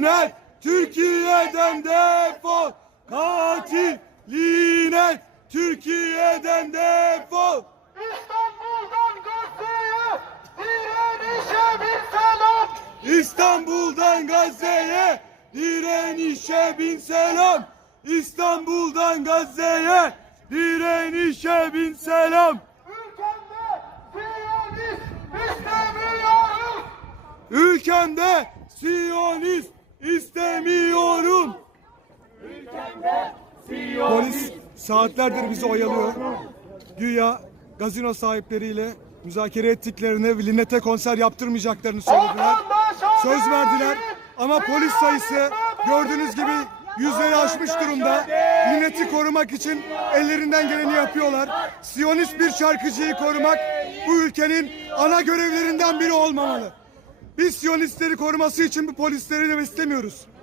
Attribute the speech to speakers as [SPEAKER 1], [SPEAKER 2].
[SPEAKER 1] Linet Türkiye'den defol. Katil Linet Türkiye'den defol.
[SPEAKER 2] İstanbul'dan Gazze'ye direnişe bin selam.
[SPEAKER 1] İstanbul'dan Gazze'ye direnişe bin selam.
[SPEAKER 2] Ülkemde Siyonist istemiyorum.
[SPEAKER 1] Ülkemde Polis saatlerdir bizi oyalıyor. Güya gazino sahipleriyle müzakere ettiklerini ve Linet'e konser yaptırmayacaklarını söylediler. Söz verdiler ama polis sayısı gördüğünüz gibi yüzleri aşmış durumda. Linet'i korumak için ellerinden geleni yapıyorlar. Siyonist bir şarkıcıyı korumak bu ülkenin ana görevlerinden biri olmamalı. Biz Siyonistleri koruması için bu polisleri de istemiyoruz.